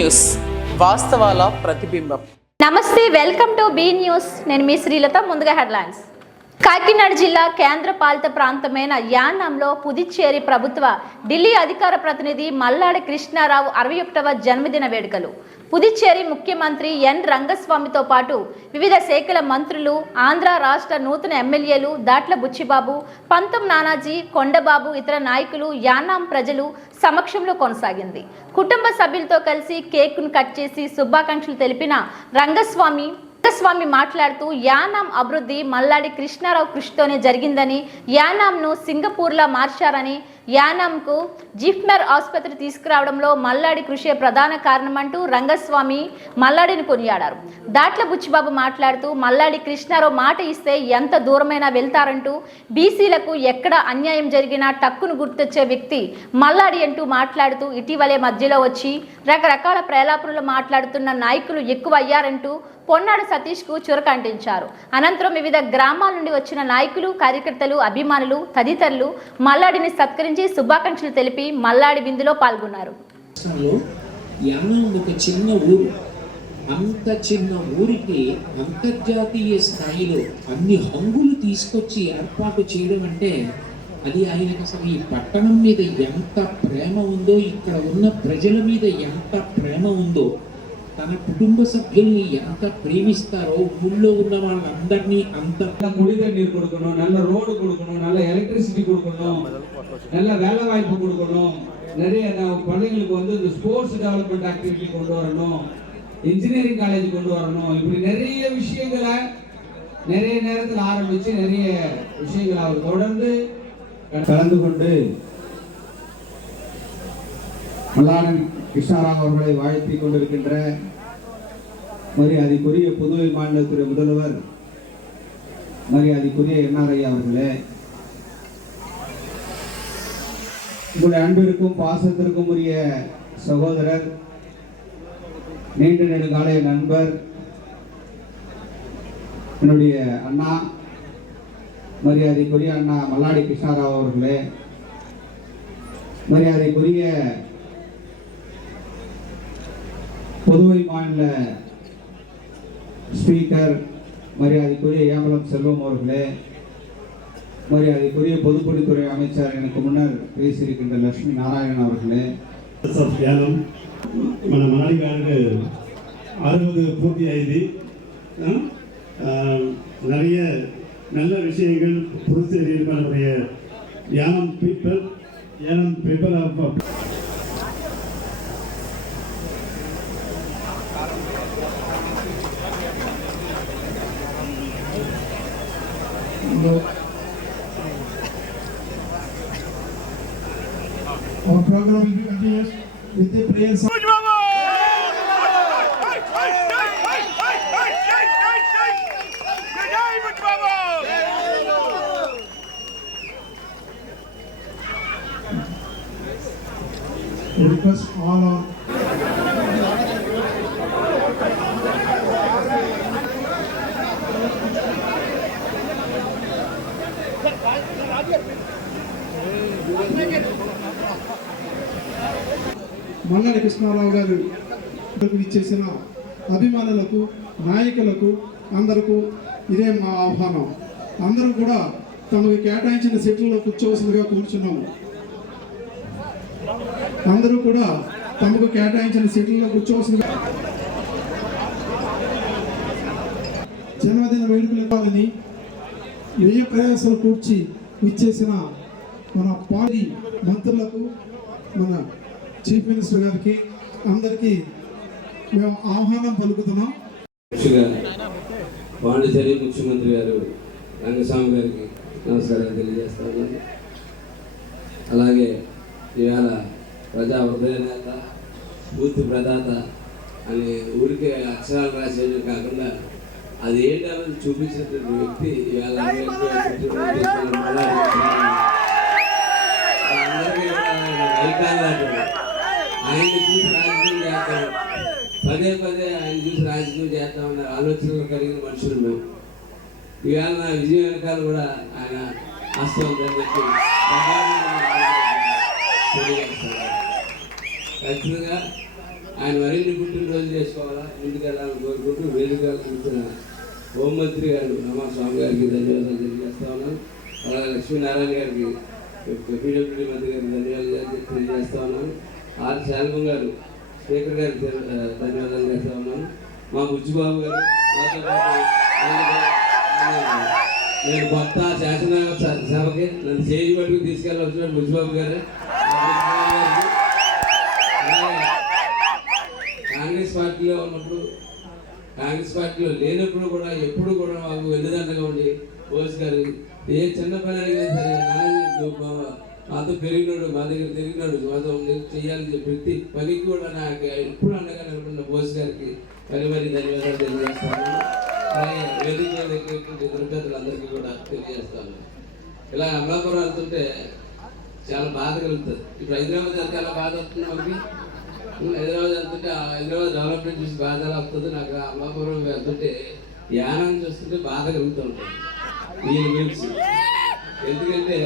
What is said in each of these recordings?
News, వాస్తవాల ప్రతిబింబం. నమస్తే, welcome to be news. నేను మీ శ్రీలత. ముందుగా హెడ్లైన్స్. కాకినాడ జిల్లా కేంద్ర పాలిత ప్రాంతమైన యానాంలో పుదుచ్చేరి ప్రభుత్వ ఢిల్లీ అధికార ప్రతినిధి మల్లాడి కృష్ణారావు 61వ జన్మదిన వేడుకలు. పుదుచ్చేరి ముఖ్యమంత్రి ఎన్ రంగస్వామితో పాటు వివిధ శాఖల మంత్రులు, ఆంధ్ర రాష్ట్ర నూతన ఎమ్మెల్యేలు దాట్ల బుచ్చిబాబు, పంతం నానాజీ, కొండబాబు, ఇతర నాయకులు, యానాం ప్రజలు సమక్షంలో కొనసాగింది. కుటుంబ సభ్యులతో కలిసి కేక్ను కట్ చేసి శుభాకాంక్షలు తెలిపిన రంగస్వామి మాట్లాడుతూ యానాం అభివృద్ధి మల్లాడి కృష్ణారావు కృషితోనే జరిగిందని, యానాంను సింగపూర్లా మార్చారని, యానాంకు జిప్మర్ ఆసుపత్రి తీసుకురావడంలో మల్లాడి కృషి ప్రధాన కారణమంటూ రంగస్వామి మల్లాడిని కొనియాడారు. దాట్ల బుచ్చిబాబు మాట్లాడుతూ మల్లాడి కృష్ణారావు మాట ఇస్తే ఎంత దూరమైనా వెళ్తారంటూ, బీసీలకు ఎక్కడ అన్యాయం జరిగినా టక్కును గుర్తొచ్చే వ్యక్తి మల్లాడి అంటూ మాట్లాడుతూ, ఇటీవలే మధ్యలో వచ్చి రకరకాల ప్రేలాపనలు మాట్లాడుతున్న నాయకులు ఎక్కువ అయ్యారంటూ పొన్నాడు సతీష్కు చురక అంటించారు. అనంతరం వివిధ గ్రామాల నుండి వచ్చిన నాయకులు, కార్యకర్తలు, అభిమానులు తదితరులు మల్లాడిని సత్కరించి శుభాకాంక్షలు తెలిపి మల్లాడి విందులో పాల్గొన్నారు. ఒక చిన్న ఊరు, అంత చిన్న ఊరికి అంతర్జాతీయ స్థాయిలో అన్ని హంగులు తీసుకొచ్చి ఏర్పాటు చేయడం అంటే అది ఆయనకు అసలు ఈ పట్టణం మీద ఎంత ప్రేమ ఉందో, ఇక్కడ ఉన్న ప్రజల మీద ఎంత ప్రేమ ఉందో, తన కుటుంబ సభ్యుల్ని ఎంత ప్రేమిస్తారో, ఊళ్ళో ఉన్న వాళ్ళందరినీ అంత குடித நீர் கொடுக்கணும், நல்ல ரோடு கொடுக்கணும், நல்ல எலக்ட்ரிசிட்டி கொடுக்கணும், நல்ல வேலை வாய்ப்பு கொடுக்கணும், நிறைய பள்ளிகளுக்கு வந்து இந்த ஸ்போர்ட்ஸ் டெவலப்மெண்ட் ஆக்டிவிட்டி கொண்டு வரணும், இன்ஜினியரிங் காலேஜ் கொண்டு வரணும், இப்படி நிறைய விஷயங்களை நிறைய நேரத்தில் ஆரம்பிச்சு நிறைய விஷயங்களை அவர் தொடர்ந்து கலந்து கொண்டு மல்லாடி கிருஷ்ணாராவ் அவர்களை வாழ்த்தி கொண்டிருக்கின்ற மரியாதைக்குரிய புதுவை மாநிலத்துறை முதல்வர் மரியாதைக்குரிய என்ஆர்ஐ அவர்களே, உங்களுடைய அன்பிற்கும் பாசத்திற்கும் உரிய சகோதரர், நீண்ட நெடுங்கால நண்பர், என்னுடைய அண்ணா மரியாதைக்குரிய அண்ணா மல்லாடி கிருஷ்ணாராவ் அவர்களே, மரியாதைக்குரிய புதுவை மாநில ஸ்பீக்கர் மரியாதைக்குரிய ஏமலம் செல்வம் அவர்களே, மரியாதைக்குரிய பொதுப்பணித்துறை அமைச்சர் எனக்கு முன்னர் பேசியிருக்கின்ற லட்சுமி நாராயணன் அவர்களே, మన మనాలి గారికి 60 பூர்த்தி ஆயிடுது. நிறைய நல்ல விஷயங்கள் புதுச்சேரியில் நம்முடைய Yanam people of Our program will be continuous with the prayers. Request all our Malladi Krishnarao garu ఇచ్చేసిన అభిమానులకు, నాయకులకు అందరికీ ఇదే మా ఆహ్వానం. అందరూ కూడా తమకు కేటాయించిన సీట్లలో కూర్చోవలసిందిగా కూర్చున్నాము. అందరూ కూడా తమకు కేటాయించిన సీట్లలో కూర్చోవలసిందిగా. జన్మదిన వేడుకలు ఇవ్వాలని వ్యయ ప్రయాసాలు కూర్చి ఇచ్చేసిన మన పార్టీ మంత్రులకు, మన చీఫ్ మినిస్టర్ గారికి అందరికీ మేము ఆహ్వానం పలుకుతున్నాం. పాండిచేరి ముఖ్యమంత్రి గారు రంగస్వామి గారికి నమస్కారాలు తెలియజేస్తా ఉన్నాను. అలాగే ఇవాళ ప్రజా హృదయ నేత, పూర్తి ప్రదాత అని ఊరికే అక్షరాలు రాసేది కాకుండా అది ఏంటనేది చూపించినటువంటి వ్యక్తి ఇవాళ ఆయన్ని చూసి రాజకీయం చేస్తాం, పదే పదే ఆయన చూసి రాజకీయం చేస్తామన్న ఆలోచనలు కలిగిన మనుషులు మేము. ఇవాళ నా విజయం వెనకాల కూడా ఆయన హస్తం ఉందని చెప్పి తెలియజేస్తాను. ఖచ్చితంగా ఆయన మరిన్ని పుట్టినరోజు చేసుకోవాలా, ఇంటికి వెళ్ళాలని కోరుకుంటూ వేదికగా కూర్చున్న హోంమంత్రి గారు రమా స్వామి గారికి ధన్యవాదాలు తెలియజేస్తా ఉన్నాను. అలాగే లక్ష్మీనారాయణ గారికి పీడబ్ల్యూడీ మంత్రి గారికి ధన్యవాదాలు తెలియజేస్తా ఉన్నాను. ఆర్ శాల్వం గారు స్పీకర్ గారికి ధన్యవాదాలు చేస్తా ఉన్నాను. మా బుజ్జిబాబు గారు మాతో పాటు నేను కొత్త శాసన సభకి నన్ను చేయి పట్టుకు తీసుకెళ్ళవచ్చిన బుజ్జిబాబు గారు. కాంగ్రెస్ పార్టీలో ఉన్నప్పుడు, కాంగ్రెస్ పార్టీలో లేనప్పుడు కూడా ఎప్పుడు కూడా మాకు వెన్నుదండగా ఉండి బోస్ గారు ఏ చిన్న పని అడిగినా సరే మాతో పెరిగినాడు, మా దగ్గర తిరిగినాడు, మాతో చేయాలని ప్రతి పనికి కూడా నాకు ఎప్పుడు అండగా నిలబడిన బోస్ గారికి మరి ధన్యవాదాలు తెలియజేస్తాను. అలాగే వేదిక ఇతర పెద్దలందరికీ కూడా తెలియజేస్తాను. ఇలా అమలాపురం వెళ్తుంటే చాలా బాధ కలుగుతుంది. ఇప్పుడు హైదరాబాద్ వెళ్తే ఎలా బాధ వస్తుంది మనకి, హైదరాబాద్ వెళ్తుంటే హైదరాబాద్ డెవలప్మెంట్ చూసి బాధ ఎలా వస్తుంది. నాకు అమలాపురం వెళ్తుంటే యానాన్ని చూస్తుంటే బాధ కలుగుతూ ఉంటుంది దీని గురించి. ఎందుకంటే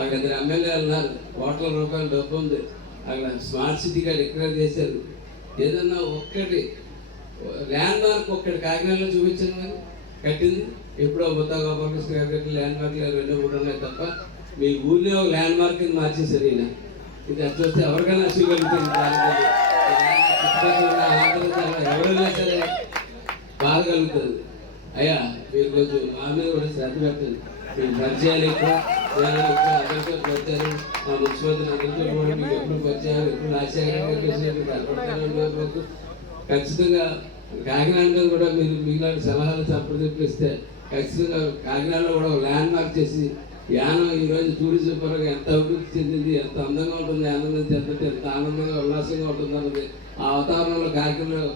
అక్కడ ఇద్దరు ఎమ్మెల్యేలు ఉన్నారు, కోట్ల రూపాయల డబ్బు ఉంది, అక్కడ స్మార్ట్ సిటీగా డిక్లేర్ చేశారు. ఏదన్నా ఒక్కటి ల్యాండ్ మార్క్ ఒక్కటి కాకినాడలో చూపించాను మరి కట్టింది ఎప్పుడో బుత్తా గోపాలకృష్ణ గారు కట్టిన ల్యాండ్ మార్క్లు 2-3 ఉన్నాయి తప్ప మీ ఊళ్ళో ఒక ల్యాండ్ మార్క్ మార్చేశారు. ఈయన ఇది అది చూస్తే ఎవరికైనా అసూగలుగుతుంది, ఎవరైనా సరే బాధ కలుగుతుంది. అయ్యా మీరు కొంచెం మా మీద కూడా శ్రద్ధ పెట్టండి. మీరు పరిచయాలు ఎక్కువ, అందరితో వచ్చారు, మా ముఖ్యమంత్రి అందరితో కూడా మీకు ఎప్పుడు పరిచయాలు, ఎప్పుడు రాజశేఖర ఖచ్చితంగా కాకినాడలో కూడా మీరు మీలాంటి సలహాలు సంప్రదింపులు ఇస్తే ఖచ్చితంగా కాకినాడలో కూడా ల్యాండ్ మార్క్ చేసి యానం ఈరోజు టూరిజం పరంగా ఎంత అభివృద్ధి చెందింది, ఎంత అందంగా ఉంటుంది, ఆనందం చెందితే ఎంత ఆనందంగా ఉల్లాసంగా ఉంటుంది అన్నది ఆ వాతావరణంలో కాకినాడ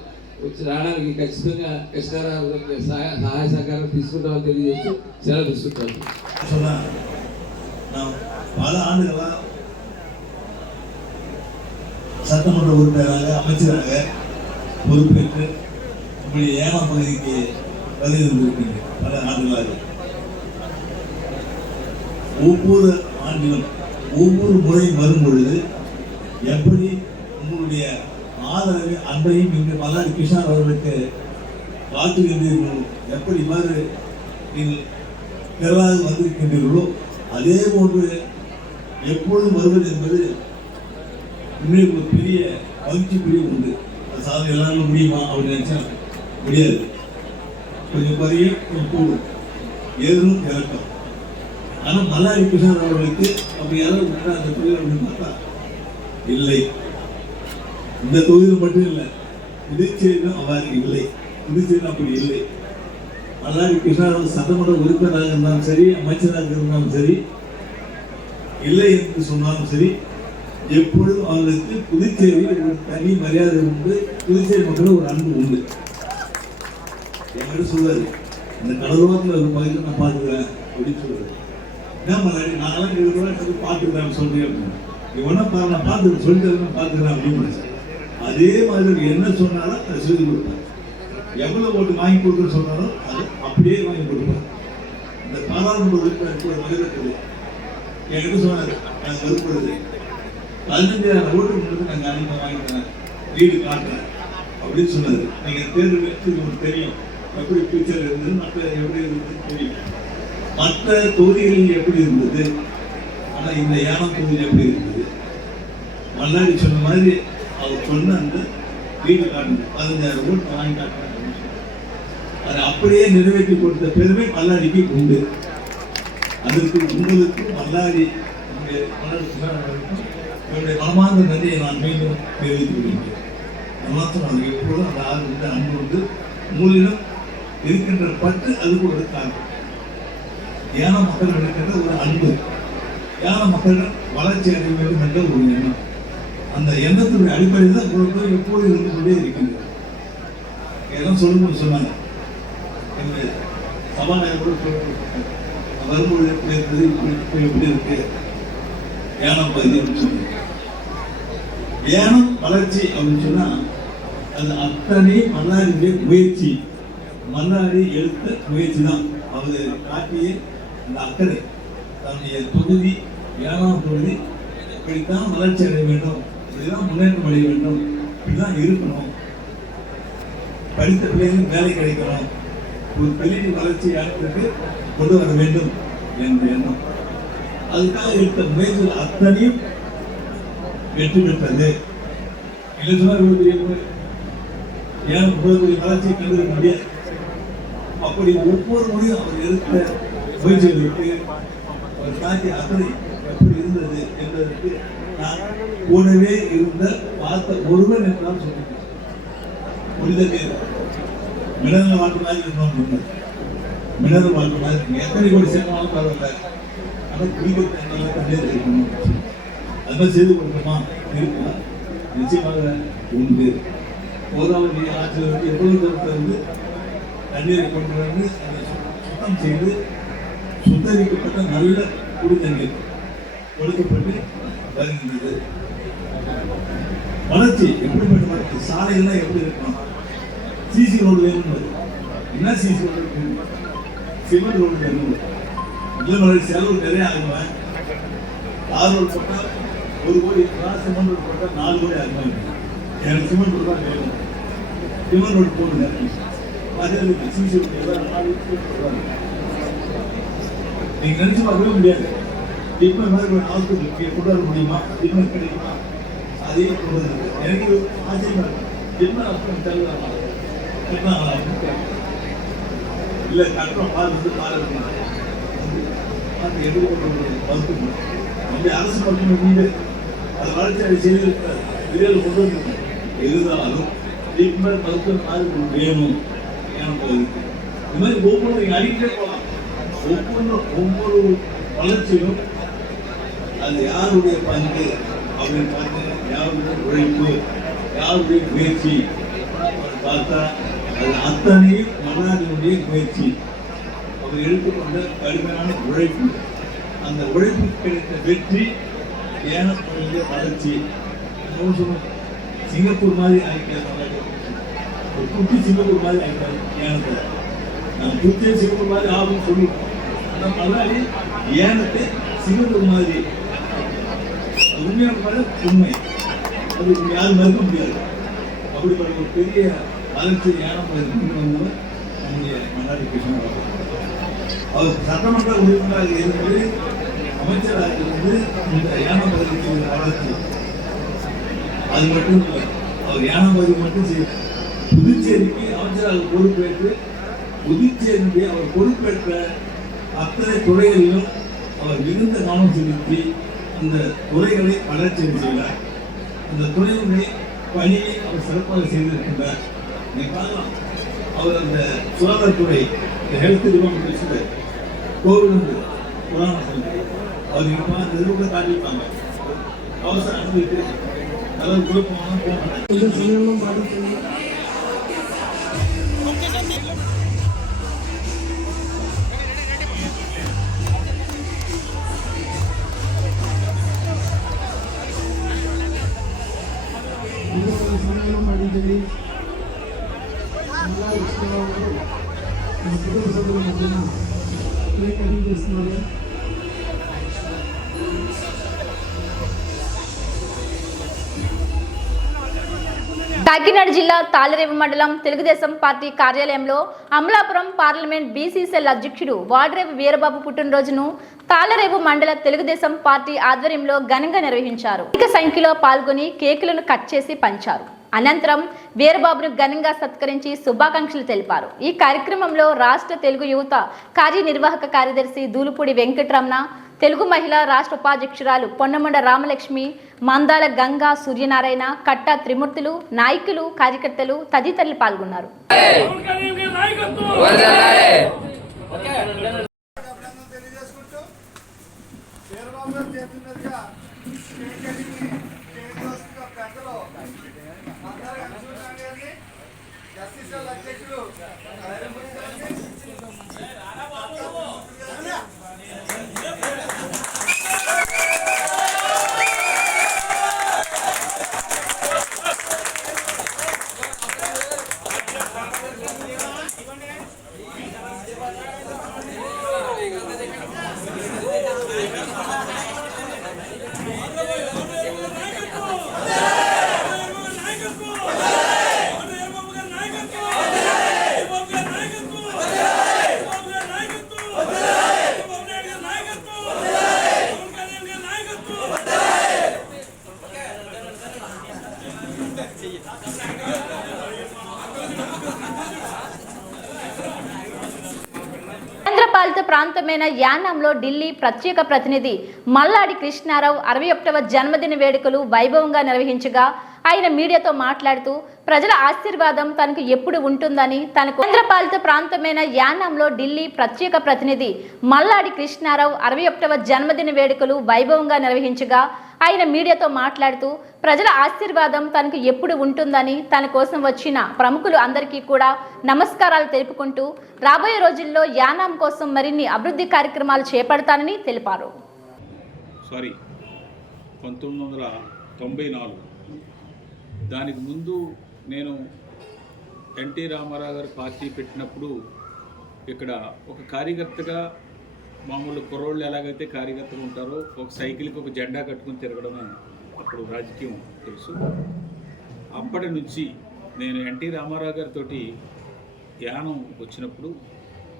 వచ్చి రావడానికి ఖచ్చితంగా కృష్ణారావు సహాయ సహకారం తీసుకుంటామని తెలియజేస్తూ సెలవు తీసుకుంటాను. பல ஆண்டுகளா சட்டமன்ற உறுப்பினராக அமைச்சராக பொறுப்பேற்று இப்படி ஏனாம் பகுதிக்கு வருகை தந்திருக்கீங்க பல ஆண்டுகளாக. ஒவ்வொரு ஆண்டிலும் ஒவ்வொரு முறையும் வரும் பொழுது எப்படி உங்களுடைய ஆதரவை அன்பையும் இங்கு மல்லாடி கிருஷ்ணன் அவர்களுக்கு காட்டுகின்றீர்களோ, எப்படி இவ்வாறு நீங்கள் திரளாக வந்திருக்கின்றீர்களோ அதே போன்று எப்பொழுதும் வருவது என்பது உண்மைக்கு ஒரு பெரிய மகிழ்ச்சிக்குரிய உண்டு. அது சாதனை எல்லாரும் முடியுமா அப்படின்னு நினைச்சா முடியாது. கொஞ்சம் குறையும், கொஞ்சம் கூடும், ஏதும் இறக்கம். ஆனால் மல்லாடி கிருஷ்ணன் அவர்களுக்கு அப்படி யாராவது அந்த தொழில் அப்படின்னு பார்த்தா இல்லை. இந்த தொகுதியில் மட்டும் இல்லை, புதுச்சேரியிலும் அவ்வாறு இல்லை. புதுச்சேரியில் அப்படி இல்லை. மல்லாடி கிருஷ்ணன் சட்டமன்ற உறுப்பினராக இருந்தாலும் சரி, அமைச்சராக இருந்தாலும் சரி, இல்லை என்று சொன்னாலும் சரி, எப்பொழுதும் அவர்களுக்கு புதுச்சேரியில் ஒரு தனி மரியாதை உண்டு, புதுச்சேரி மக்களும் ஒரு அன்பு உண்டு. என்கிட்ட சொல்றாரு, இந்த கடலோரத்தில் ஒரு பகுதியில் நான் பார்த்துக்கிறேன் அப்படின்னு சொல்றாரு. என்ன மல்லாடி நாங்களாம் இது பார்த்துக்கிறேன் சொல்றேன் அப்படின்னு. நீ ஒன்றும் பாரு, நான் பார்த்துக்கிறேன் சொல்லிட்டு நான் பார்த்துக்கிறேன் அப்படின்னு. அதே மாதிரி என்ன சொன்னாலும் அதை சொல்லி கொடுப்பேன். எவ்வளவு ஓட்டு வாங்கி கொடுக்குன்னு சொன்னாலும் அது அப்படியே வாங்கி கொடுப்பேன். இந்த பாராளுமன்ற உறுப்பினர் மகிழ்ச்சி என்கிட்ட சொன்னார், நாங்கள் வரும்பொழுது 15,000 ஓட்டு உங்களுக்கு நாங்கள் அதிகமாக வாங்கிக்கிறேன், வீடு காட்டுறேன் அப்படின்னு சொன்னார். நீங்கள் தேர்தல் வச்சு உங்களுக்கு தெரியும் எப்படி ஃபியூச்சர் இருந்தது, மற்ற எப்படி இருந்ததுன்னு தெரியும். மற்ற தொகுதிகளில் எப்படி இருந்தது, ஆனால் இந்த யானம் தொகுதியில் எப்படி இருந்தது. மல்லாடி சொன்ன மாதிரி அவர் சொன்ன அந்த வீடு காட்டுறது 15,000 ஓட்டு வாங்கி காட்டுறேன். அதை அப்படியே நிறைவேற்றி கொடுத்த பெருமை மல்லாடிக்கு உண்டு. அதற்கு உங்களுக்கு மல்லாடி என்னுடைய மனமார்ந்த நன்றியை நான் மீண்டும் தெரிவித்துக் கொள்கிறேன். மாத்திரம் அது எப்பொழுதும் அந்த ஆறு அன்பு உண்டு. மூலிலும் இருக்கின்ற பட்டு அதுக்கு ஒரு காரணம். ஏன மக்கள் இருக்கின்ற ஒரு அன்பு, ஏன மக்களிடம் வளர்ச்சி அடைய வேண்டும் என்ற ஒரு எண்ணம். அந்த எண்ணத்தினுடைய அடிப்படையில் தான் உங்களுக்கு எப்போது இருந்து கொண்டே இருக்கின்றது. எல்லாம் சொல்லும்போது சொன்னாங்க, என்னுடைய சபாநாயகர் வரும்பொழுது எப்படி இருந்தது, எப்படி இருக்கு ஏனம் பகுதி அப்படின்னு சொன்னாங்க. ஏனம் வளர்ச்சி அப்படின்னு சொன்னா அது அத்தனை மல்லாடியுடைய முயற்சி, மல்லாடி எடுத்த முயற்சி தான். அவர் காட்டிய அந்த அக்கறை, தன்னுடைய தொகுதி ஏனாம் தொகுதி இப்படித்தான் வளர்ச்சி அடைய வேண்டும், இப்படிதான் முன்னேற்றம் அடைய வேண்டும் இப்படிதான் இருக்கணும், படித்த பிள்ளைகளுக்கு வேலை கிடைக்கணும், ஒரு பெரிய வளர்ச்சி யாருக்கு கொண்டு வர வேண்டும் என்ற எண்ணம். அதுக்காக எடுத்த முயற்சிகள் அத்தனையும் வெற்றி பெற்றது. இல்லை சொன்னால் ஏன் பெரிய வளர்ச்சியை கண்டுபிடிக்க முடியாது. அப்படி ஒவ்வொரு முறையும் அவர் எடுத்த முயற்சிகளுக்கு அவர் காட்டிய அக்கறை எப்படி இருந்தது என்பதற்கு நான் கூடவே இருந்த பார்த்த ஒருவர் என்றால் சொல்லிட்டேன். புரிதலே மினரல் வாட்டர் மாதிரி இருக்கணும், மினரல் வாட்டர் மாதிரி எத்தனை கோடி சேர்ந்தாலும் பரவாயில்ல, ஆனால் குடிக்கிற தண்ணீர் இருக்கணும். அது மாதிரி செய்து கொடுக்கணுமா இருக்கலாம், நிச்சயமாக உண்டு. கோதாவரி ஆற்றில் வந்து எவ்வளவு தூரத்தில் வந்து தண்ணீரை கொண்டு வந்து அதை சுத்தம் செய்து சுத்தரிக்கப்பட்ட நல்ல குடிநீர் கொடுக்கப்பட்டு வருகின்றது. வளர்ச்சி எப்படிப்பட்ட வளர்ச்சி, சாலைகள்லாம் எப்படி இருக்கும், சிசி ரோடு வேணும். என்ன சிசி ரோடு வேணும்? சிமெண்ட் ரோடு வேணும். இல்லை வளர்ச்சி செலவு நிறைய ஆகுவேன். 6 ரோடு போட்டால் 1 கோடி, சிமெண்ட் ரோடு போட்டால் 4 கோடி ஆகுவேன். எனக்கு சிமெண்ட் ரோடு தான் வேணும். சிமெண்ட் ரோடு போடுங்க. அதற்கு சிசி ரோடு நீங்க நினைச்சு பார்க்கவே முடியாது. இப்போ மாதிரி ஒரு ஹாஸ்பிட்டலுக்கு கொண்டு வர முடியுமா, இப்போ கிடைக்குமா, அதே கொண்டு வந்து எனக்கு ஆச்சரியமா இருக்கும். என்ன ஹாஸ்பிட்டல் தருவாங்க இல்லை கட்டுறோம் பால் வந்து பால் அது எப்படி கொண்டு வந்து மருத்துவம் அப்படி அரசு மருத்துவம் உண்டு. அதை வளர்ச்சி செய்து வெளியில் கொண்டு வந்து இருந்தாலும் ட்ரீட்மெண்ட் மருத்துவம் மாதிரி வேணும். எனக்கு இது மாதிரி ஒவ்வொரு நீங்கள் அடிக்கிட்டே போகலாம். ஒவ்வொரு வளர்ச்சியும் அது யாருடைய பங்கு அப்படின்னு பார்த்தீங்கன்னா யாருடைய உழைப்பு, யாருடைய முயற்சி பார்த்தா அது அத்தனையும் மன்னாரினுடைய முயற்சி. அவர் எடுத்துக்கொண்ட கடுமையான உழைப்பு, அந்த உழைப்பு கிடைத்த வெற்றி ஏனப்படைய வளர்ச்சி. சிங்கப்பூர் மாதிரி ஆகிட்டார், ஒரு குட்டி சிங்கப்பூர் மாதிரி ஆகிட்டார் ஏனத்தை. நான் குட்டியை சிங்கப்பூர் மாதிரி ஆகும்னு சொல்லிட்டோம். ஆனால் மல்லாடி ஏனத்தை சிங்கப்பூர் மாதிரி உண்மையான உண்மை, அது யாரும் மறுக்க முடியாது. அப்படிப்பட்ட ஒரு பெரிய வளர்ச்சி ஏனம் வந்தவர் நம்முடைய மன்னாடி கிருஷ்ணன். அவர் சட்டமன்ற உறுப்பினராக இருந்தது, அமைச்சராக இருந்து இந்த ஏனம் பகுதிக்கு வளர்ச்சி. அது மட்டும் இல்லை, அவர் ஏனம் பகுதி மட்டும் செய்ய புதுச்சேரிக்கு அமைச்சராக பொறுப்பேற்று புதுச்சேரியுடைய அவர் பொறுப்பேற்ற அத்தனை துறைகளிலும் அவர் மிகுந்த கவனம் செலுத்தி அந்த துறைகளை வளர்ச்சி செய்தார். அந்த துறையினுடைய பணியை அவர் சிறப்பாக செய்திருக்கின்றார். நீங்கள் பார்க்கலாம், அவர் அந்த சுகாதாரத்துறை ஹெல்த் டிபார்ட்மெண்ட் கோவில் புராணம் சொல்லி அவர் இந்த கூட காட்டியிருப்பாங்க. அவசரம் அனுப்பிட்டு அதாவது குழப்பமான போக సమయంలో పాటించండి. చాలా ఇష్టంగా ఉంటూ మా కుటుంబ సభ్యుల మధ్యన కేక్ కటింగ్ చేస్తున్నారు. కాకినాడ జిల్లా తాళరేవు మండలం తెలుగుదేశం పార్టీ కార్యాలయంలో అమలాపురం పార్లమెంట్ బీసీసీఎల్ అధ్యక్షుడు వాడ్రేవు వీరబాబు పుట్టినరోజును తాళరేవు మండల తెలుగుదేశం పార్టీ ఆధ్వర్యంలో ఘనంగా నిర్వహించారు. అధిక సంఖ్యలో పాల్గొని కేకులను కట్ చేసి పంచారు. అనంతరం వీరబాబును ఘనంగా సత్కరించి శుభాకాంక్షలు తెలిపారు. ఈ కార్యక్రమంలో రాష్ట్ర తెలుగు యువత కార్యనిర్వాహక కార్యదర్శి దూలుపూడి వెంకటరమణ, తెలుగు మహిళా రాష్ట్ర ఉపాధ్యక్షురాలు పొన్నమండ రామలక్ష్మి, మందాల గంగా సూర్యనారాయణ, కట్టా త్రిమూర్తులు, నాయకులు, కార్యకర్తలు తదితరులు పాల్గొన్నారు. కేంద్రపాలిత ప్రాంతమైన యానాంలో ఢిల్లీ ప్రత్యేక ప్రతినిధి మల్లాడి కృష్ణారావు 61వ జన్మదిన వేడుకలు వైభవంగా నిర్వహించగా ఆయన మీడియాతో మాట్లాడుతూ ప్రజల ఆశీర్వాదం తనకు ఎప్పుడు ఉంటుందని తనకు కేంద్రపాలిత ప్రాంతమైన యానాంలో ఢిల్లీ ప్రత్యేక ప్రతినిధి మల్లాడి కృష్ణారావు 61వ జన్మదిన వేడుకలు వైభవంగా నిర్వహించగా ఆయన మీడియాతో మాట్లాడుతూ ప్రజల ఆశీర్వాదం తనకు ఎప్పుడు ఉంటుందని తన కోసం వచ్చిన ప్రముఖులు అందరికీ కూడా నమస్కారాలు తెలుపుకుంటూ రాబోయే రోజుల్లో యానాం కోసం మరిన్ని అభివృద్ధి కార్యక్రమాలు చేపడతానని తెలిపారు. 1994 దానికి ముందు నేను ఎన్టీ రామారావు గారు పార్టీ పెట్టినప్పుడు ఇక్కడ ఒక కార్యకర్తగా మామూలు కుర్రోళ్ళు ఎలాగైతే కార్యకర్తలు ఉంటారో ఒక సైకిల్కి ఒక జెండా కట్టుకుని తిరగడమే అప్పుడు రాజకీయం తెలుసు. అప్పటి నుంచి నేను ఎన్టీ రామారావు గారితో యానం వచ్చినప్పుడు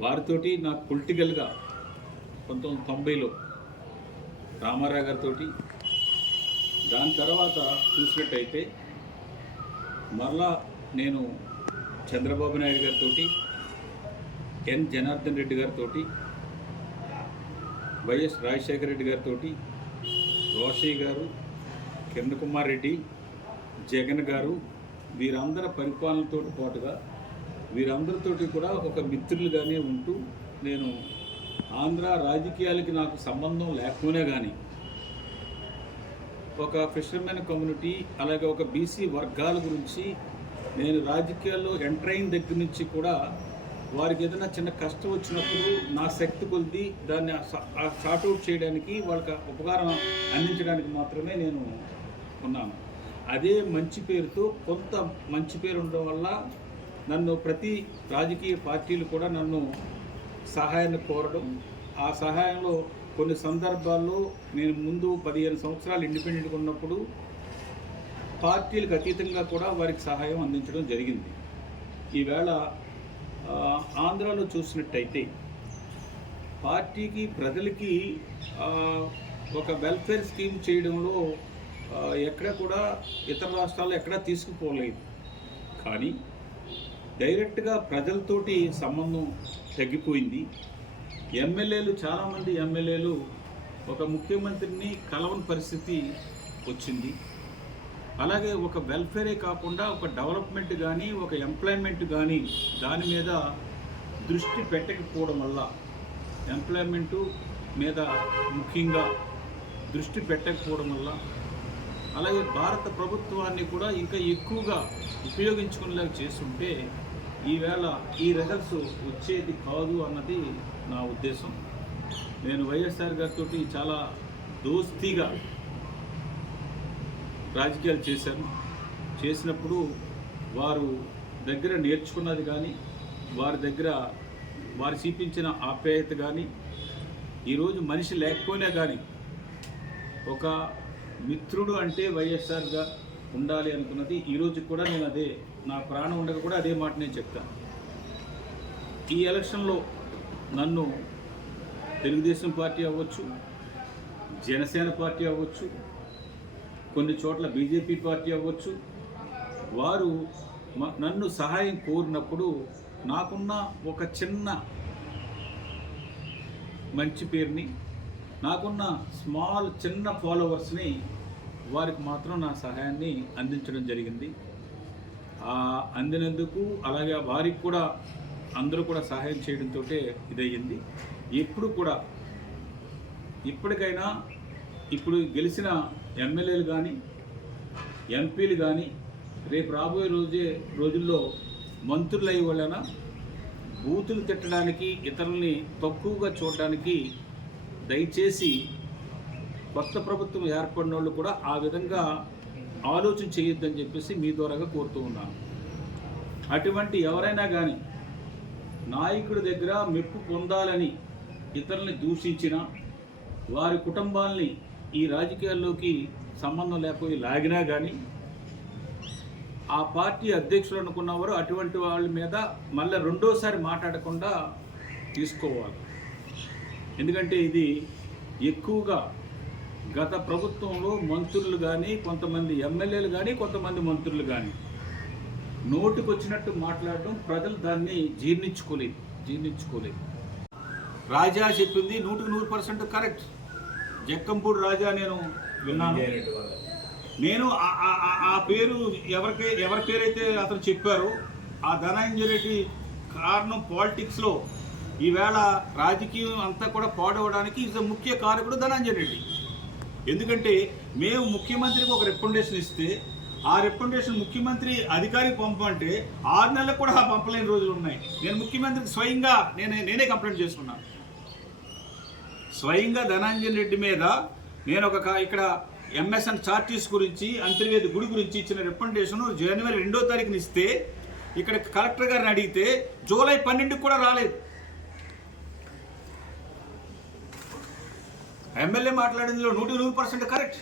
వారితోటి నాకు పొలిటికల్గా 1990లో రామారావు గారితో, దాని తర్వాత చూసినట్టయితే మరలా నేను చంద్రబాబు నాయుడు గారితో, ఎన్ జనార్దన్ రెడ్డి గారితో, వైఎస్ రాజశేఖర రెడ్డి గారితో, రోషయ్య గారు, కిరణ్ కుమార్ రెడ్డి, జగన్ గారు, వీరందరి పరిపాలనతో పాటుగా వీరందరితోటి కూడా ఒక మిత్రులుగానే ఉంటూ నేను ఆంధ్ర రాజకీయాలకి నాకు సంబంధం లేకపోయినా కానీ ఒక ఫిషర్మెన్ కమ్యూనిటీ అలాగే ఒక బీసీ వర్గాల గురించి నేను రాజకీయాల్లో ఎంటర్ అయిన దగ్గర నుంచి కూడా వారికి ఏదైనా చిన్న కష్టం వచ్చినప్పుడు నా శక్తి కొలిది దాన్ని సార్ట్అవుట్ చేయడానికి వాళ్ళకి ఉపకారం అందించడానికి మాత్రమే నేను ఉన్నాను. అదే మంచి పేరుతో కొంత మంచి పేరు ఉండడం వల్ల నన్ను ప్రతి రాజకీయ పార్టీలు కూడా నన్ను సహాయాన్ని కోరడం, ఆ సహాయంలో కొన్ని సందర్భాల్లో నేను ముందు 15 సంవత్సరాలు ఇండిపెండెంట్గా ఉన్నప్పుడు పార్టీలకు అతీతంగా కూడా వారికి సహాయం అందించడం జరిగింది. ఈవేళ ఆంధ్రాలో చూసినట్టయితే పార్టీకి ప్రజలకి ఒక వెల్ఫేర్ స్కీమ్ చేయడంలో ఎక్కడ కూడా ఇతర రాష్ట్రాల్లో ఎక్కడా తీసుకుపోలేదు. కానీ డైరెక్ట్గా ప్రజలతోటి సంబంధం తగ్గిపోయింది. ఎమ్మెల్యేలు చాలామంది ఎమ్మెల్యేలు ఒక ముఖ్యమంత్రిని కలవని పరిస్థితి వచ్చింది. అలాగే ఒక వెల్ఫేరే కాకుండా ఒక డెవలప్మెంట్ కానీ ఒక ఎంప్లాయ్మెంట్ కానీ దాని మీద దృష్టి పెట్టకపోవడం వల్ల, ఎంప్లాయ్మెంటు మీద ముఖ్యంగా దృష్టి పెట్టకపోవడం వల్ల, అలాగే భారత ప్రభుత్వాన్ని కూడా ఇంకా ఎక్కువగా ఉపయోగించుకునేలాగా చేస్తుంటే ఈవేళ ఈ రిజల్ట్స్ వచ్చేది కాదు అన్నది నా ఉద్దేశం. నేను వైఎస్ఆర్ గారితో చాలా దోస్తీగా రాజకీయాలు చేసినప్పుడు వారు దగ్గర నేర్చుకున్నది కానీ వారు చూపించిన ఆప్యాయత కానీ, ఈరోజు మనిషి లేకపోయినా కానీ ఒక మిత్రుడు అంటే వైఎస్ఆర్గా ఉండాలి అనుకున్నది ఈరోజు కూడా నేను అదే, నా ప్రాణం ఉండగా కూడా అదే మాట నేను చెప్తాను. ఈ ఎలక్షన్లో నన్ను తెలుగుదేశం పార్టీ అవ్వచ్చు, జనసేన పార్టీ అవ్వచ్చు, కొన్ని చోట్ల బీజేపీ పార్టీ అవ్వచ్చు, వారు నన్ను సహాయం కోరినప్పుడు నాకున్న ఒక చిన్న మంచి పేరుని, నాకున్న చిన్న ఫాలోవర్స్ని వారికి మాత్రం నా సహాయాన్ని అందించడం జరిగింది. అందినందుకు అలాగే వారికి కూడా అందరూ కూడా సహాయం చేయడంతో ఇదయ్యింది. ఎప్పుడు కూడా ఇప్పటికైనా ఇప్పుడు గెలిచిన ఎమ్మెల్యేలు కానీ ఎంపీలు కానీ రేపు రాబోయే రోజుల్లో మంత్రులు అయ్యే వలన బూతులు తిట్టడానికి, ఇతరుల్ని తక్కువగా చూడడానికి దయచేసి కొత్త ప్రభుత్వం ఏర్పడిన వాళ్ళు కూడా ఆ విధంగా ఆలోచన చేయొద్దని చెప్పేసి మీ ద్వారాగా కోరుతూ ఉన్నాను. అటువంటి ఎవరైనా కానీ నాయకుడి దగ్గర మెప్పు పొందాలని ఇతరుల్ని దూషించిన, వారి కుటుంబాల్ని ఈ రాజకీయాల్లోకి సంబంధం లేకపోయి లాగినా కానీ ఆ పార్టీ అధ్యక్షులు అనుకున్నవారు అటువంటి వాళ్ళ మీద మళ్ళీ రెండోసారి మాట్లాడకుండా తీసుకోవాలి. ఎందుకంటే ఇది ఎక్కువగా గత ప్రభుత్వంలో మంత్రులు కానీ, కొంతమంది ఎమ్మెల్యేలు కానీ, కొంతమంది మంత్రులు కానీ నోటికి వచ్చినట్టు మాట్లాడడం ప్రజలు దాన్ని జీర్ణించుకోలేదు. రాజా చెప్పింది 100% కరెక్ట్. జక్కంపూడి రాజా నేను విన్నాను. నేను ఆ పేరు ఎవరి పేరైతే అతను చెప్పారో ఆ ధనంజయ రెడ్డి కారణం పాలిటిక్స్లో ఈవేళ రాజకీయం అంతా కూడా పాడవడానికి ముఖ్య కారకుడు ధనంజయ రెడ్డి. ఎందుకంటే మేము ముఖ్యమంత్రికి ఒక రికమెండేషన్ ఇస్తే ఆ రికమెండేషన్ ముఖ్యమంత్రి అధికారికి పంపంటే 6 నెలలకు కూడా పంపలేని రోజులు ఉన్నాయి. నేను ముఖ్యమంత్రికి స్వయంగా నేనే కంప్లైంట్ చేసుకున్నాను. స్వయంగా ధనంజయ రెడ్డి మీద నేను ఇక్కడ ఎంఎస్ఎన్ చార్టీస్ గురించి అంతర్వేది గుడి గురించి ఇచ్చిన రికమెండేషన్ జనవరి 2వ తారీఖున ఇస్తే ఇక్కడ కలెక్టర్ గారిని అడిగితే జూలై 12కి కూడా రాలేదు. ఎమ్మెల్యే మాట్లాడిందిలో 100% కరెక్ట్.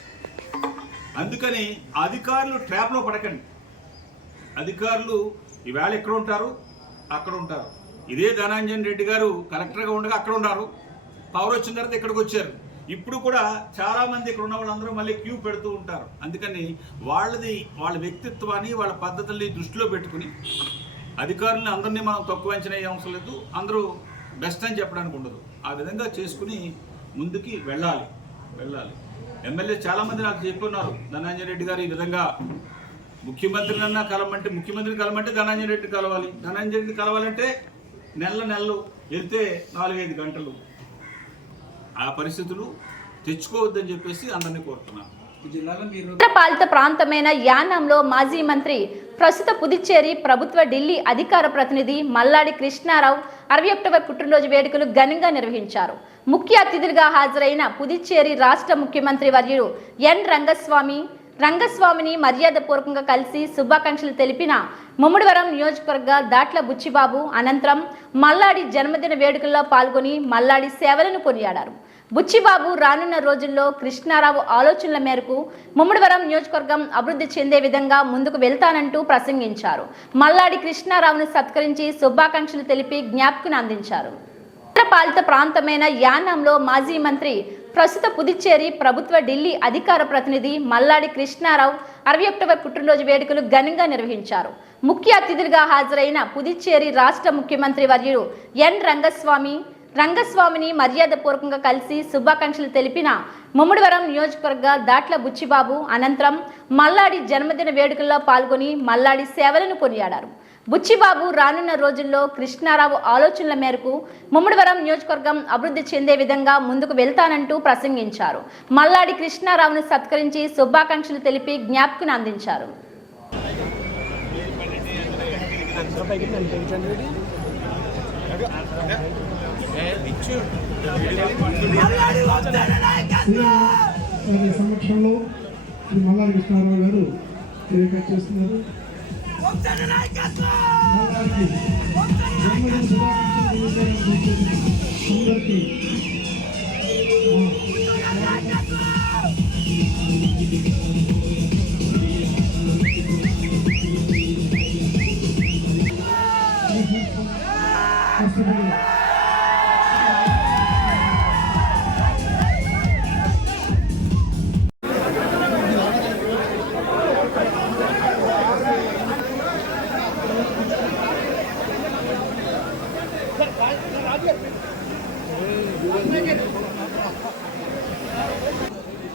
అందుకని అధికారులు ట్రాప్లో పడకండి. అధికారులు ఈవేళ ఎక్కడ ఉంటారు, అక్కడ ఉంటారు. ఇదే ధనంజయ రెడ్డి గారు కలెక్టర్గా ఉండగా అక్కడ ఉన్నారు. పవర్ వచ్చిన తర్వాత ఇక్కడికి వచ్చారు. ఇప్పుడు కూడా చాలామంది ఇక్కడ ఉన్న వాళ్ళందరూ మళ్ళీ క్యూ పెడుతూ ఉంటారు. అందుకని వాళ్ళ వ్యక్తిత్వాన్ని వాళ్ళ పద్ధతుల్ని దృష్టిలో పెట్టుకుని అధికారులని అందరినీ మనం తక్కువ అంచనా అవసరం లేదు. అందరూ బెస్ట్ అని చెప్పడానికి ఉండదు. ఆ విధంగా చేసుకుని ముందుకి వెళ్ళాలి. ఎమ్మెల్యే చాలామంది నాకు చెప్పున్నారు, ధనంజయ రెడ్డి గారు ఈ విధంగా ముఖ్యమంత్రినన్నా ముఖ్యమంత్రిని కలమంటే ధనంజయ రెడ్డి కలవాలి. ధనంజయ రెడ్డి కలవాలంటే నెలలు వెళ్తే 4-5 గంటలు. ఆ పరిస్థితులు తెచ్చుకోవద్దని చెప్పేసి అందరినీ కోరుతున్నాను. పాలిత ప్రాంతమైన యానాంలో మాజీ మంత్రి ప్రస్తుత పుదుచ్చేరి ప్రభుత్వ ఢిల్లీ అధికార ప్రతినిధి మల్లాడి కృష్ణారావు 61వ పుట్టినరోజు వేడుకలు ఘనంగా నిర్వహించారు. ముఖ్య అతిథులుగా హాజరైన పుదుచ్చేరి రాష్ట్ర ముఖ్యమంత్రి వర్యుడు ఎన్ రంగస్వామిని మర్యాదపూర్వకంగా కలిసి శుభాకాంక్షలు తెలిపిన ముమ్మడివరం నియోజకవర్గ దాట్ల బుచ్చిబాబు అనంతరం మల్లాడి జన్మదిన వేడుకల్లో పాల్గొని మల్లాడి సేవలను కొనియాడారు. బుచ్చిబాబు రానున్న రోజుల్లో కృష్ణారావు ఆలోచనల మేరకు ముమ్మడివరం నియోజకవర్గం అభివృద్ధి చెందే విధంగా ముందుకు వెళ్తానంటూ ప్రసంగించారు. మల్లాడి కృష్ణారావును సత్కరించి శుభాకాంక్షలు తెలిపి జ్ఞాపకం అందించారు. పాలిత ప్రాంతమైన యానాంలో మాజీ మంత్రి ప్రస్తుత పుదుచ్చేరి ప్రభుత్వ ఢిల్లీ అధికార ప్రతినిధి మల్లాడి కృష్ణారావు 61వ పుట్టినరోజు వేడుకలు ఘనంగా నిర్వహించారు. ముఖ్య అతిథులుగా హాజరైన పుదుచ్చేరి రాష్ట్ర ముఖ్యమంత్రి వర్యుడు ఎన్ రంగస్వామిని మర్యాదపూర్వకంగా కలిసి శుభాకాంక్షలు తెలిపిన ముమ్మడివరం నియోజకవర్గ దాట్ల బుచ్చిబాబు అనంతరం మల్లాడి జన్మదిన వేడుకల్లో పాల్గొని మల్లాడి సేవలను కొనియాడారు. బుచ్చిబాబు రానున్న రోజుల్లో కృష్ణారావు ఆలోచనల మేరకు ముమ్మడివరం నియోజకవర్గం అభివృద్ధి చెందే విధంగా ముందుకు వెళ్తానంటూ ప్రసంగించారు. మల్లాడి కృష్ణారావును సత్కరించి శుభాకాంక్షలు తెలిపి జ్ఞాపకం అందించారు. సమక్షంలో మల్లాడి కృష్ణారావు గారు కేక్ చేస్తున్నారు. అందరికీ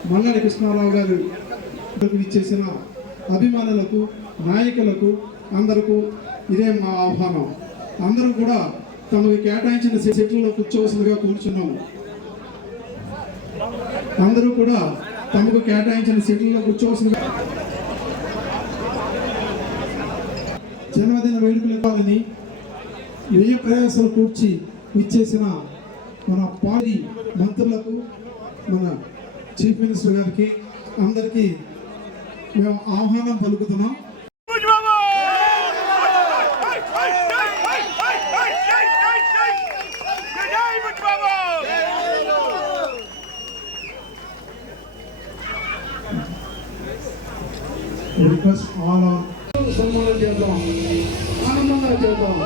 మల్లాడి కృష్ణారావు గారు ఇచ్చేసిన అభిమానులకు, నాయకులకు అందరికీ ఇదే మా ఆహ్వానం. అందరూ కూడా తమకు కేటాయించిన సీట్లలో కూర్చోవలసిందిగా కూర్చున్నాము. అందరూ కూడా తమకు కేటాయించిన సీట్లలో కూర్చోవలసిందిగా జన్మదిన వేడుకలు ఇవ్వాలని వ్యయ ప్రయాసాలు కూర్చి ఇచ్చేసిన మన పార్టీ మంత్రులకు, మన చీఫ్ మినిస్టర్ గారికి అందరికీ మేము ఆహ్వానం పలుకుతున్నాం. రిక్వెస్ట్ ఆల్ సన్మానం చేద్దాం, ఆనందంగా చేద్దాం.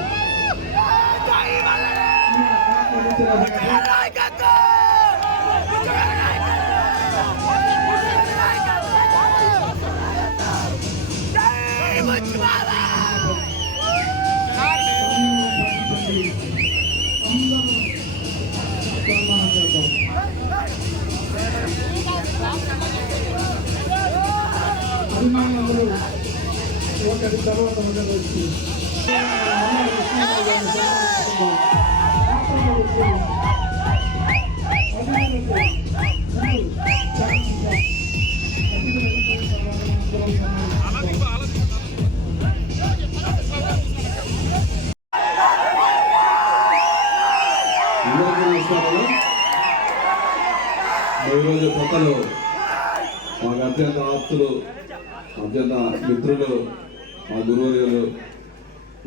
మాట్లాడి తర్వాత ఉండదు వచ్చి ఈరోజు కొత్తలు మాకు అత్యంత ఆప్తులు, అత్యంత మిత్రులు, మా గురువర్యులు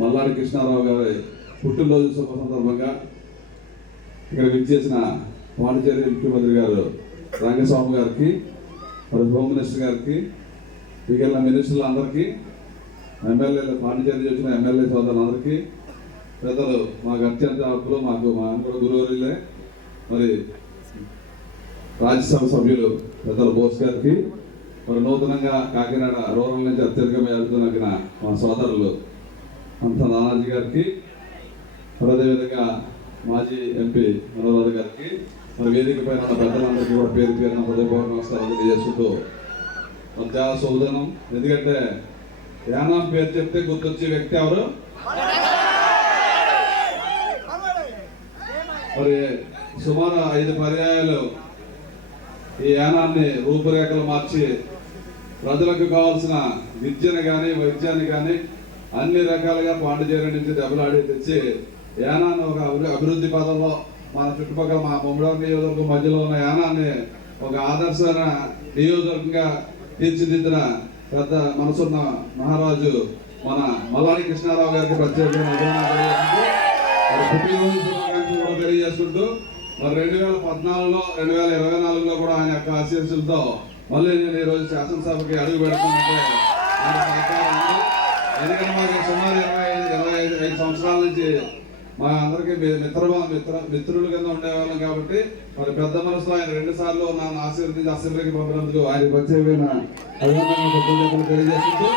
మల్లాడి కృష్ణారావు గారి పుట్టినరోజు శుభ సందర్భంగా ఇక్కడ విచ్చేసిన పాండిచేరి ముఖ్యమంత్రి గారు రంగస్వామి గారికి, మరి హోమ్ మినిస్టర్ గారికి, మిగిలిన మినిస్టర్లు అందరికీ, ఎమ్మెల్యేలు పాండిచేరి వచ్చిన ఎమ్మెల్యే సోదరులందరికీ, పెద్దలు మాకు అత్యంత ఆప్తులు, మాకు కూడా గురువర్యులే, మరి రాజ్యసభ సభ్యులు పెద్దల బోస్ గారికి, మరి నూతనంగా కాకినాడ రూరల్ నుంచి అత్యధికంగా వెళ్తున్న మా సోదరులు అంత నానాజీ గారికి, మరి అదేవిధంగా మాజీ ఎంపీ మనోహర్ గారికి, మరి వేదిక పైన ఉన్న పెద్దలందరికీ కూడా పేరు పేరున హృదయపూర్వక నమస్కారాలు తెలియజేసుకుంటూ చాలా శుభదినం. ఎందుకంటే యానాం పేరు చెప్తే గుర్తొచ్చే వ్యక్తి ఎవరు? మరి సుమారు 5 పర్యాయాలు ఈ యానాన్ని రూపురేఖలు మార్చి ప్రజలకు కావాల్సిన విద్యను కానీ వైద్యాన్ని కానీ అన్ని రకాలుగా పాండిచేరి నుంచి దెబ్బలాడి తెచ్చి యానాన్ని ఒక అభివృద్ధి పదంలో మన చుట్టుపక్కల మా ముమ్మడి నియోజకవర్గం మధ్యలో ఉన్న యానాన్ని ఒక ఆదర్శ నియోజకవర్గంగా తీర్చిదిద్దిన పెద్ద మనసున్న మహారాజు మన మల్లాడి కృష్ణారావు గారికి ప్రత్యేకమైన పుట్టినరోజు శుభాకాంక్షలు కూడా తెలియజేసుకుంటూ, మరి 2014లో 2024లో కూడా ఆయన యొక్క ఆశీస్సులతో మళ్ళీ నేను ఈరోజు శాసనసభకి అడుగు పెడుతున్నట్టే ఆయన సహకారం ఉంది. ఎందుకంటే మాకు సుమారు 25 సంవత్సరాల నుంచి మా అందరికీ మిత్రుల కింద ఉండేవాళ్ళం కాబట్టి, మరి పెద్ద మనసులో ఆయన 2 సార్లు నన్ను ఆశీర్వదించి అసెంబ్లీకి పంపినందుకు ఆయన ప్రత్యేకమైన అభినందనలు తెలియజేస్తుంటూ,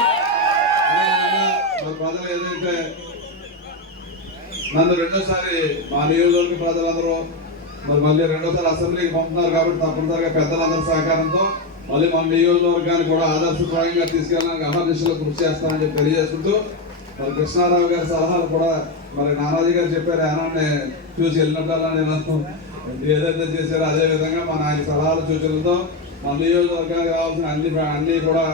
మరి ప్రజలు ఏదైతే నన్ను 2సారి మా నియోజకవర్గ ప్రజలందరూ మరి మళ్ళీ 2సారి అసెంబ్లీకి పంపుతున్నారు కాబట్టి తప్పనిసరిగా పెద్దలందరి సహకారంతో మళ్ళీ మన నియోజకవర్గాన్ని కూడా ఆదర్శప్రాయంగా తీసుకెళ్ళడానికి అహర్నిశలు కృషి చేస్తానని చెప్పి తెలియజేసుకుంటూ, మరి కృష్ణారావు గారి సలహాలు కూడా మరి నానాజీ గారు చెప్పారు, యానాన్ని చూసి వెళ్ళినట్లల్లా నేను ఏదైతే చేశారో అదే విధంగా మన ఆయన సలహాలు సూచనలతో మన నియోజకవర్గానికి రావాల్సిన అన్ని కూడా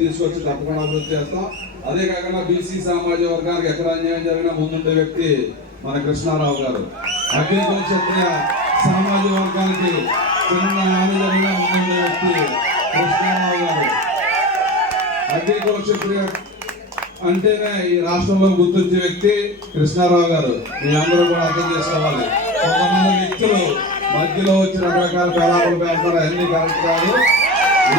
తీసుకొచ్చి తప్పకుండా అభివృద్ధి చేస్తాం. అదే కాకుండా బీసీ సామాజిక వర్గానికి ఎక్కడ అన్యాయం జరిగినా ముందుండే వ్యక్తి మన కృష్ణారావు గారు. అగ్నికుల క్షత్రియ సామాజిక వర్గానికి చిన్న హాని జరిగినా ముందుండే వ్యక్తి కృష్ణారావు గారు. అగ్నికుల క్షత్రియ అంటేనే ఈ రాష్ట్రంలో గుర్తొచ్చే వ్యక్తి కృష్ణారావు గారు. మీ అందరూ కూడా అర్థం చేసుకోవాలి. కొంతమంది వ్యక్తులు మధ్యలో వచ్చిన రకరకాల పేలాపలు పేస్తారు, అన్ని కరెక్ట్ కాదు.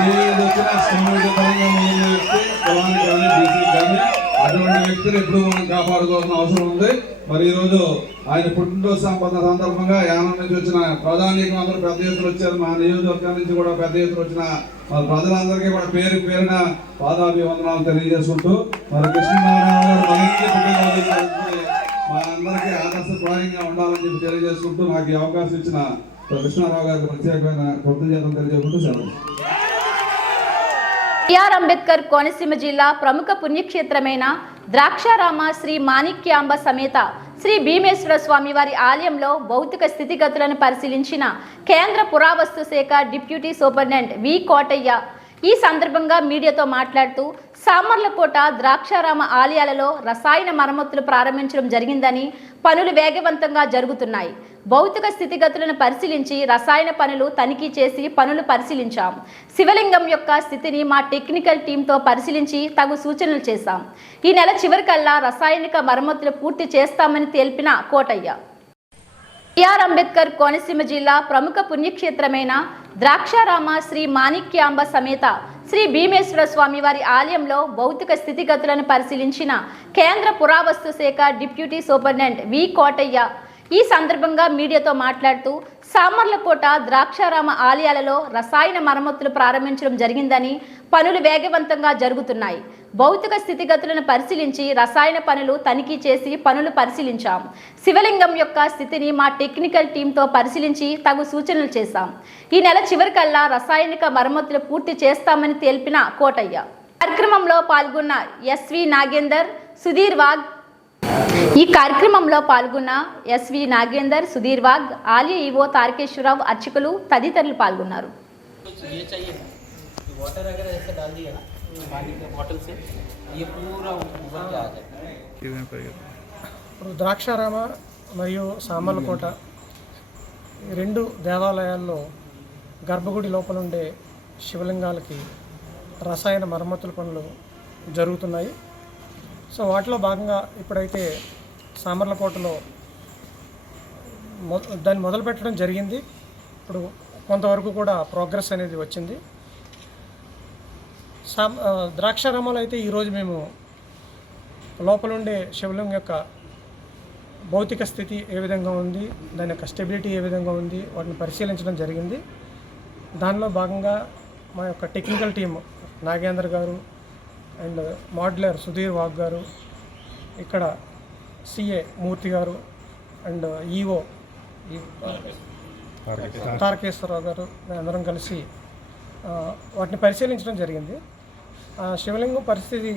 ఏది వచ్చినా సామాజికపరంగా ముందున్న వ్యక్తి, కులానికి కానీ బీసీకి కానీ అటువంటి వ్యక్తిని ఎప్పుడు మనం కాపాడుకోవాల్సిన అవసరం ఉంది. మరి ఈరోజు ఆయన పుట్టినరోజు సందర్భంగా యానం నుంచి వచ్చిన ప్రధానికం అందరూ పెద్ద ఎత్తున వచ్చారు. మా నియోజకవర్గం నుంచి కూడా పెద్ద ఎత్తున వచ్చిన ప్రజలందరికీ కూడా పేరు పేరున పాదాభివందనాలు తెలియజేసుకుంటూ, మరి కృష్ణనారాయణ గారు మా అందరికీ ఆదర్శప్రాయంగా ఉండాలని చెప్పి తెలియజేసుకుంటూ, నాకు ఈ అవకాశం ఇచ్చిన కృష్ణారావు గారికి ప్రత్యేకమైన కృతజ్ఞతలు తెలియజేసుకుంటూ సెలవు. బిఆర్ అంబేద్కర్ కోనసీమ జిల్లా ప్రముఖ పుణ్యక్షేత్రమైన ద్రాక్షారామ శ్రీ మాణిక్యాంబ సమేత శ్రీ భీమేశ్వర స్వామివారి ఆలయంలో భౌతిక స్థితిగతులను పరిశీలించిన కేంద్ర పురావస్తు శాఖ డిప్యూటీ సూపరింటెండెంట్ వి కోటయ్య ఈ సందర్భంగా మీడియాతో మాట్లాడుతూ సామర్లకోట ద్రాక్షారామ ఆలయాలలో రసాయన మరమ్మతులు ప్రారంభించడం జరిగిందని, పనులు వేగవంతంగా జరుగుతున్నాయి. భౌతిక స్థితిగతులను పరిశీలించి రసాయన పనులు తనిఖీ చేసి పనులు పరిశీలించాం. శివలింగం యొక్క స్థితిని మా టెక్నికల్ టీంతో పరిశీలించి తగు సూచనలు చేశాం. ఈ నెల చివరికల్లా రసాయనిక మరమ్మతులు పూర్తి చేస్తామని తెలిపిన కోటయ్య, బిఆర్ అంబేద్కర్ కోనసీమ జిల్లా ప్రముఖ పుణ్యక్షేత్రమైన ద్రాక్షారామ శ్రీ మాణిక్యాంబ సమేత శ్రీ భీమేశ్వర స్వామివారి ఆలయంలో భౌతిక స్థితిగతులను పరిశీలించిన కేంద్ర పురావస్తు శాఖ డిప్యూటీ సూపరింటెండెంట్ వి కోటయ్య ఈ సందర్భంగా మీడియాతో మాట్లాడుతూ సామర్లకోట ద్రాక్షారామ ఆలయాలలో రసాయన మరమ్మతులు ప్రారంభించడం జరిగిందని, పనులు వేగవంతంగా జరుగుతున్నాయి. భౌతిక స్థితిగతులను పరిశీలించి రసాయన పనులు తనిఖీ చేసి పనులు పరిశీలించాం. శివలింగం యొక్క స్థితిని మా టెక్నికల్ టీంతో పరిశీలించి తగు సూచనలు చేశాం. ఈ నెల చివరికల్లా రసాయనిక మరమ్మతులు పూర్తి చేస్తామని తెలిపిన కోటయ్య, కార్యక్రమంలో పాల్గొన్న ఎస్వి నాగేందర్, సుధీర్ వాగ్ ఈ కార్యక్రమంలో పాల్గొన్న ఎస్వి నాగేందర్, సుధీర్ వాగ్, ఆలయ ఈవో తారకేశ్వరరావు, అర్చకులు తదితరులు పాల్గొన్నారు. ఇప్పుడు ద్రాక్షారామ మరియు సామర్లకోట ఈ రెండు దేవాలయాల్లో గర్భగుడి లోపల ఉండే శివలింగాలకి రసాయన మరమ్మతుల పనులు జరుగుతున్నాయి. సో వాటిలో భాగంగా ఇప్పుడైతే సామర్లకోటలో దాన్ని మొదలు పెట్టడం జరిగింది. ఇప్పుడు కొంతవరకు కూడా ప్రోగ్రెస్ అనేది వచ్చింది. ద్రాక్షారామాలు అయితే ఈరోజు మేము లోపల ఉండే శివలింగం యొక్క భౌతిక స్థితి ఏ విధంగా ఉంది, దాని యొక్క స్టెబిలిటీ ఏ విధంగా ఉంది, వాటిని పరిశీలించడం జరిగింది. దానిలో భాగంగా మా యొక్క టెక్నికల్ టీము నాగేంద్ర గారు అండ్ మోడ్యులర్ సుధీర్ వాగ్ గారు, ఇక్కడ సిఏ మూర్తి గారు అండ్ ఈఓ తారకేశ్వరరావు గారు అందరం కలిసి వాటిని పరిశీలించడం జరిగింది. శివలింగం పరిస్థితి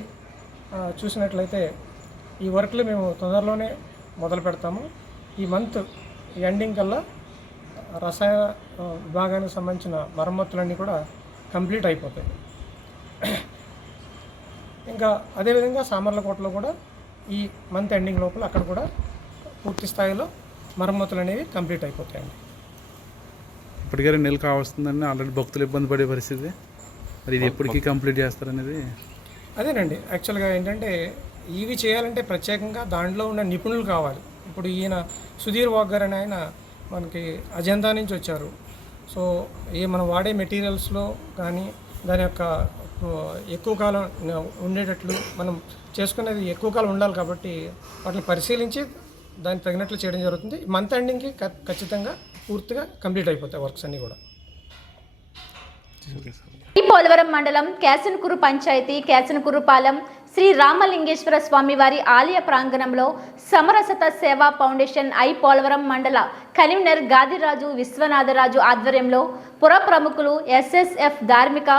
చూసినట్లయితే ఈ వర్క్లు మేము తొందరలోనే మొదలు పెడతాము. ఈ మంత్ ఎండింగ్ కల్లా రసాయన విభాగానికి సంబంధించిన మరమ్మతులన్నీ కూడా కంప్లీట్ అయిపోతాయి. ఇంకా అదేవిధంగా సామర్లకోటలో కూడా ఈ మంత్ ఎండింగ్ లోపల అక్కడ కూడా పూర్తి స్థాయిలో మరమ్మతులు అనేవి కంప్లీట్ అయిపోతాయండి. ఇప్పటికే 2 నెలలు కావస్తుందండి, ఆల్రెడీ భక్తులు ఇబ్బంది పడే పరిస్థితి. మరి ఇది ఎప్పటికీ కంప్లీట్ చేస్తారనేది అదేనండి. యాక్చువల్గా ఏంటంటే ఇవి చేయాలంటే ప్రత్యేకంగా దాంట్లో ఉన్న నిపుణులు కావాలి. ఇప్పుడు ఈయన సుధీర్ వాగ్ గారు అని ఆయన మనకి అజంతా నుంచి వచ్చారు. సో మనం వాడే మెటీరియల్స్లో కానీ దాని యొక్క ఎక్కువ కాలం ఉండేటట్లు మనం చేసుకునేది ఎక్కువ కాలం ఉండాలి కాబట్టి వాటిని పరిశీలించి దానికి తగినట్లు చేయడం జరుగుతుంది. మంత్ ఎండింగ్కి ఖచ్చితంగా పూర్తిగా కంప్లీట్ అయిపోతాయి వర్క్స్ అన్నీ కూడా. పోలవరం మండలం కేసనకూరు పంచాయతీ కేసనకూరుపాలెం శ్రీ రామలింగేశ్వర స్వామి వారి ఆలయ ప్రాంగణంలో సమరసత సేవా ఫౌండేషన్ పోలవరం మండల కన్వీనర్ గాదిరాజు విశ్వనాథరాజు ఆధ్వర్యంలో పుర ప్రముఖులు ఎస్ఎస్ఎఫ్ ధార్మిక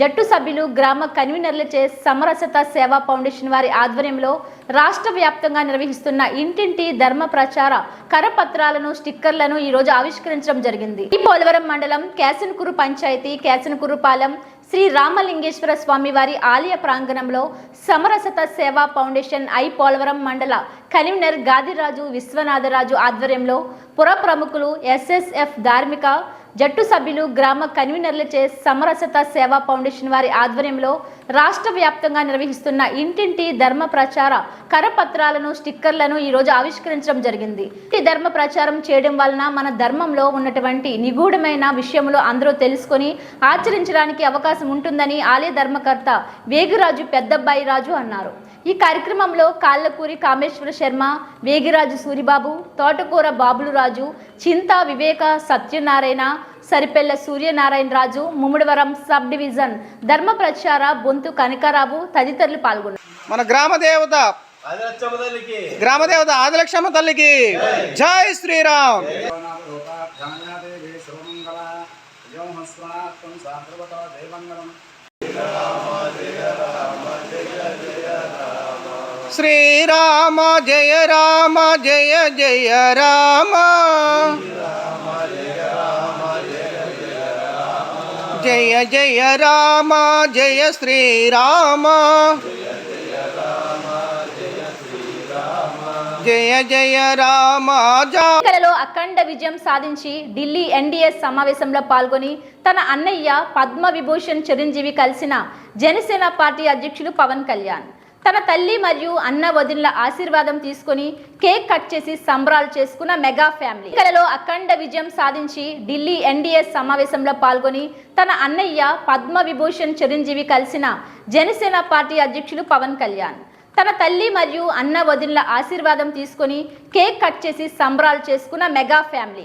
జట్టు సభ్యులు గ్రామ కన్వీనర్లచే సమరసత సేవా ఫౌండేషన్ వారి ఆధ్వర్యంలో రాష్ట్ర వ్యాప్తంగా నిర్వహిస్తున్న ఇంటింటి ధర్మ ప్రచార కరపత్రాలను స్టిక్కర్లను ఈరోజు ఆవిష్కరించడం జరిగింది. పోలవరం మండలం కేసనకూరు పంచాయతీ కేసనకూరుపాలెం శ్రీ రామలింగేశ్వర స్వామి వారి ఆలయ ప్రాంగణంలో సమరసత సేవా ఫౌండేషన్ పోలవరం మండల కన్వీనర్ గాదిరాజు విశ్వనాథరాజు ఆధ్వర్యంలో పుర ప్రముఖులు ఎస్ఎస్ఎఫ్ ధార్మిక జట్టు సభ్యులు గ్రామ కన్వీనర్లచే సమరసత సేవా ఫౌండేషన్ వారి ఆధ్వర్యంలో రాష్ట్ర వ్యాప్తంగా నిర్వహిస్తున్న ఇంటింటి ధర్మ ప్రచార కరపత్రాలను స్టిక్కర్లను ఈరోజు ఆవిష్కరించడం జరిగింది. ఈ ధర్మ ప్రచారం చేయడం వలన మన ధర్మంలో ఉన్నటువంటి నిగూఢమైన విషయములు అందరూ తెలుసుకొని ఆచరించడానికి అవకాశం ఉంటుందని ఆలయ ధర్మకర్త వేగిరాజు పెద్దబ్బాయి రాజు అన్నారు. ఈ కార్యక్రమంలో కాళ్ళకూరి కామేశ్వర శర్మ, వేగిరాజు సూరిబాబు, తోటకూర బాబులు రాజు, చింతా వివేక సత్యనారాయణ, సరిపెల్ల సూర్యనారాయణ రాజు, ముమ్మడివరం సబ్ డివిజన్ ధర్మ ప్రచార బొంతు కనకారావు తదితరులు పాల్గొన్నారు. మన గ్రామదేవత ఆదిలక్ష్మ తల్లికి జై శ్రీరామ్. శ్రీరామ జయ రామ జయ జయ రామ, జయ జయ రామ జయ శ్రీరామ, జయ జయ రామ. ఎన్నికలలో అఖండ విజయం సాధించి ఢిల్లీ ఎన్డీఏ సమావేశంలో పాల్గొని తన అన్నయ్య పద్మ విభూషణ్ చిరంజీవి కలిసిన జనసేన పార్టీ అధ్యక్షులు పవన్ కళ్యాణ్ తన తల్లి మరియు అన్న వదినల ఆశీర్వాదం తీసుకుని కేక్ కట్ చేసి సంబరాలు చేసుకున్న మెగా ఫ్యామిలీ. ఎన్నికలలో అఖండ విజయం సాధించి ఢిల్లీ ఎన్డీఏ సమావేశంలో పాల్గొని తన అన్నయ్య పద్మ విభూషణ్ చిరంజీవి కలిసిన జనసేన పార్టీ అధ్యక్షులు పవన్ కళ్యాణ్ తన తల్లి మరియు అన్న వదినల ఆశీర్వాదం తీసుకుని కేక్ కట్ చేసి సంబరాలు చేసుకున్న మెగా ఫ్యామిలీ.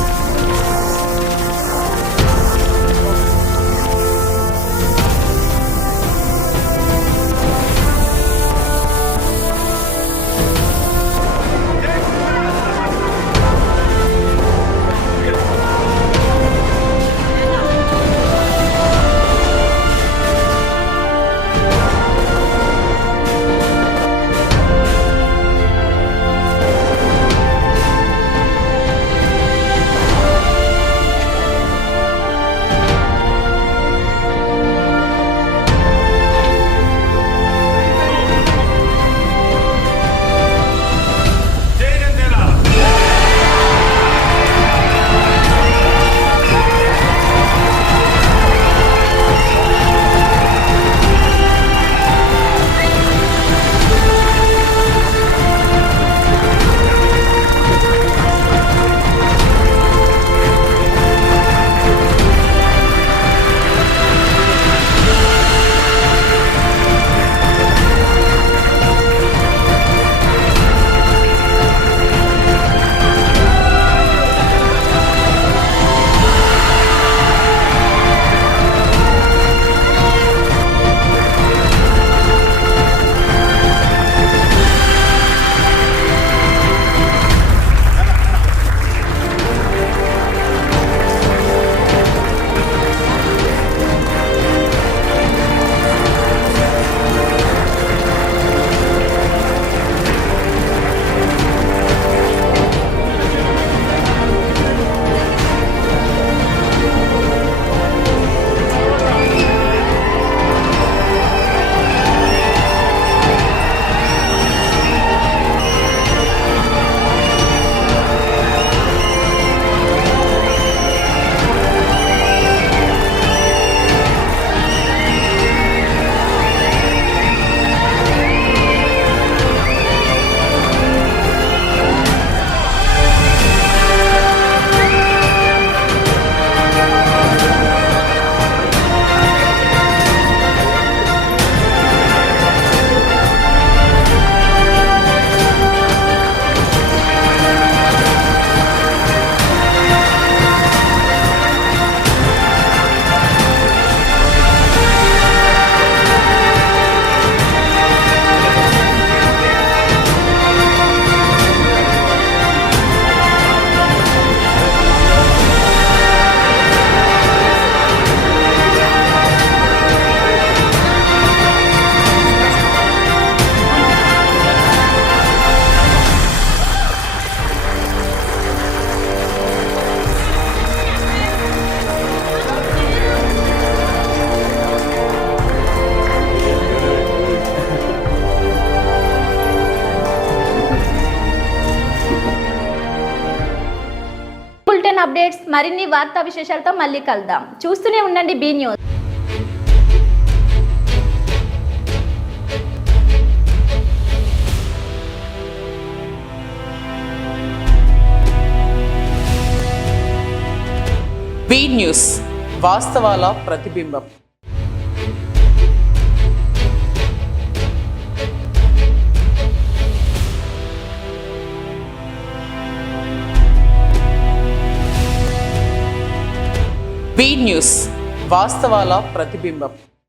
లేటెస్ట్ అప్డేట్స్ మరిన్ని వార్తా విశేషాలతో మళ్ళీ కలుద్దాం. చూస్తూనే ఉండండి బీ న్యూస్. బీ న్యూస్ వాస్తవాల ప్రతిబింబం. బీ న్యూస్ వాస్తవాల ప్రతిబింబం.